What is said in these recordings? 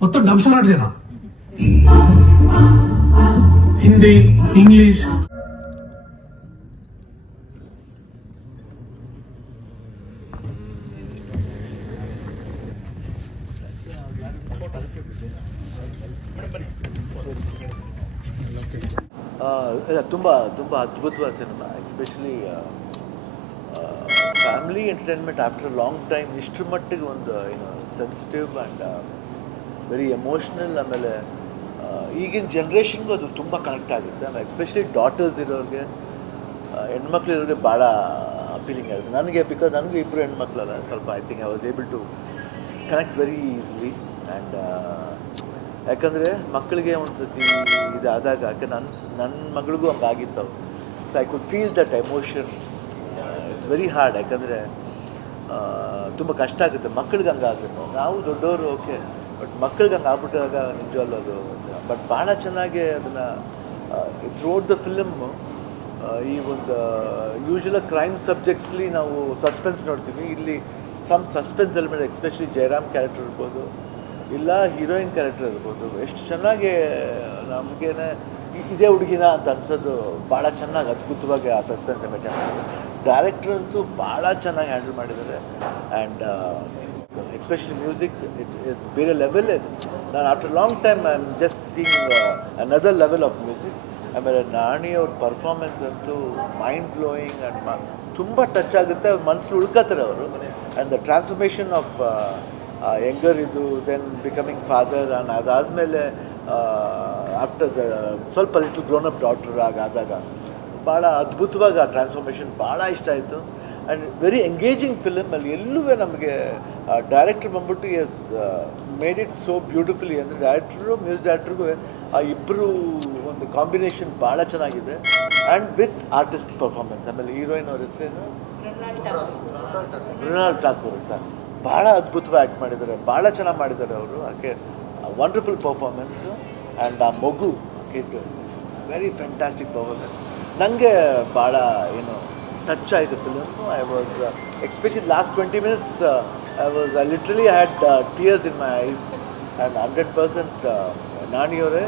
మొత్తం డంసలాడ్సేనా హిందీ ఇంగ్లీష్ ತುಂಬ ತುಂಬ ಅದ್ಭುತವಾದ cinema. Especially family entertainment after long time ಇಷ್ಟರ ಮಟ್ಟಿಗೆ ಒಂದು ಏನು ಸೆನ್ಸಿಟಿವ್ ಆ್ಯಂಡ್ ವೆರಿ ಎಮೋಷ್ನಲ್. ಆಮೇಲೆ ಈಗಿನ ಜನ್ರೇಷನ್ಗೂ ಅದು ತುಂಬ ಕನೆಕ್ಟ್ ಆಗುತ್ತೆ. ಆಮೇಲೆ ಎಸ್ಪೆಷಲಿ ಡಾಟರ್ಸ್ ಇರೋರಿಗೆ, ಹೆಣ್ಮಕ್ಳು ಇರೋರಿಗೆ ಭಾಳ ಅಪೀಲಿಂಗ್ ಆಗುತ್ತೆ ನನಗೆ. ಬಿಕಾಸ್ ನನಗೂ ಇಬ್ಬರು ಹೆಣ್ಮಕ್ಳಲ್ಲ, ಸ್ವಲ್ಪ I think I was able to connect very easily. And ಯಾಕಂದರೆ ಮಕ್ಕಳಿಗೆ ಒಂದು ಸತಿ ಇದಾದಾಗ, ಯಾಕೆ ನನ್ನ ಮಗಳಿಗೂ ಹಂಗಾಗಿತ್ತು. So I could feel that emotion. It's very hard. ಯಾಕಂದರೆ ತುಂಬ ಕಷ್ಟ ಆಗುತ್ತೆ ಮಕ್ಕಳಿಗೆ ಹಂಗಾಗುತ್ತೆ. ನಾವು ದೊಡ್ಡವರು ಓಕೆ, ಬಟ್ ಮಕ್ಕಳಿಗೆ ಹಂಗೆ ಆಗ್ಬಿಟ್ಟಾಗ ನಿಜವಲ್ಲೂ ಅದು. ಬಟ್ ಭಾಳ ಚೆನ್ನಾಗಿ ಅದನ್ನು ಥ್ರೂಔಟ್ ದ ಫಿಲಮ್ಮು ಈ ಒಂದು ಯೂಶ್ವಲಾಗಿ ಕ್ರೈಮ್ ಸಬ್ಜೆಕ್ಟ್ಸ್ಲಿ ನಾವು ಸಸ್ಪೆನ್ಸ್ ನೋಡ್ತೀವಿ. ಇಲ್ಲಿ some suspense element, especially Jayaram character ಇರ್ಬೋದು, ಇಲ್ಲ ಹೀರೋಯಿನ್ ಕ್ಯಾರೆಕ್ಟರ್ ಇರ್ಬೋದು, ಎಷ್ಟು ಚೆನ್ನಾಗಿ ನಮಗೇನೆ ಇದೇ ಹುಡುಗಿನ ಅಂತ ಅನ್ಸೋದು. ಭಾಳ ಚೆನ್ನಾಗಿ ಅದ್ಭುತವಾಗಿ ಆ ಸಸ್ಪೆನ್ಸ್ ಮೇಂಟೈನ್ ಮಾಡಿದ್ದಾರೆ. ಡೈರೆಕ್ಟರ್ ಅಂತೂ ಭಾಳ ಚೆನ್ನಾಗಿ ಹ್ಯಾಂಡಲ್ ಮಾಡಿದ್ದಾರೆ. ಆ್ಯಂಡ್ ಎಸ್ಪೆಷಲಿ ಮ್ಯೂಸಿಕ್ ಇದು ಬೇರೆ ಲೆವೆಲ್ ಇದು. ನಾನು after long time I am just seeing another level of music. ಆಮೇಲೆ ನಾಣಿ ಅವ್ರ ಪರ್ಫಾರ್ಮೆನ್ಸ್ ಅಂತೂ ಮೈಂಡ್ ಬ್ಲೋಯಿಂಗ್ ಆ್ಯಂಡ್ ತುಂಬ ಟಚ್ ಆಗುತ್ತೆ. ಮನಸ್ಸಲ್ಲಿ ಉಳ್ಕೋತಾರೆ ಅವರು. And the transformation of younger ಇದು, ದೆನ್ ಬಿಕಮಿಂಗ್ ಫಾದರ್, ಆ್ಯಂಡ್ ಅದಾದಮೇಲೆ ಆಫ್ಟರ್ ದ ಸ್ವಲ್ಪ ಲಿಟಲ್ ಗ್ರೋನ್ ಅಪ್ ಡಾಟರ್ ಆದಾಗ ಭಾಳ ಅದ್ಭುತವಾಗಿ ಆ ಟ್ರಾನ್ಸ್ಫಾರ್ಮೇಷನ್ ಭಾಳ ಇಷ್ಟ ಆಯಿತು. And very engaging film. ಅಲ್ಲಿ ಎಲ್ಲೂ ನಮಗೆ ಡೈರೆಕ್ಟ್ರ್ ಬಂದ್ಬಿಟ್ಟು has made it so beautifully. ಅಂದರೆ ಡೈರೆಕ್ಟ್ರು ಮ್ಯೂಸಿಕ್ ಡೈರೆಕ್ಟ್ರಿಗೂ ಆ ಇಬ್ಬರು ಒಂದು ಕಾಂಬಿನೇಷನ್ ಭಾಳ ಚೆನ್ನಾಗಿದೆ. And with artist performance. ಆಮೇಲೆ ಹೀರೋಯಿನ್ ಅವ್ರ ಹೆಸರೇನು, ಮೃಣಾಲ್ ಠಾಕೂರ್ ಅಂತ ಭಾಳ ಅದ್ಭುತವಾಗಿ ಆ್ಯಕ್ಟ್ ಮಾಡಿದ್ದಾರೆ. ಭಾಳ ಚೆನ್ನಾಗಿ ಮಾಡಿದ್ದಾರೆ ಅವರು. ಆಕೆ ವಂಡರ್ಫುಲ್ ಪರ್ಫಾರ್ಮೆನ್ಸು. ಆ್ಯಂಡ್ ಆ ಮಗು kid, it's very fantastic performance. ನನಗೆ ಭಾಳ ಏನು ಟಚ್ ಆಯಿತು film. I was especially last 20 minutes I literally had tears in my eyes. And 100% ನಾಣಿಯವರೇ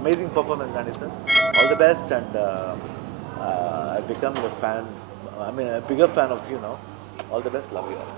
amazing performance Nani sir. All the best. And I become the fan, I mean a bigger fan of you now. All the best. Love you all.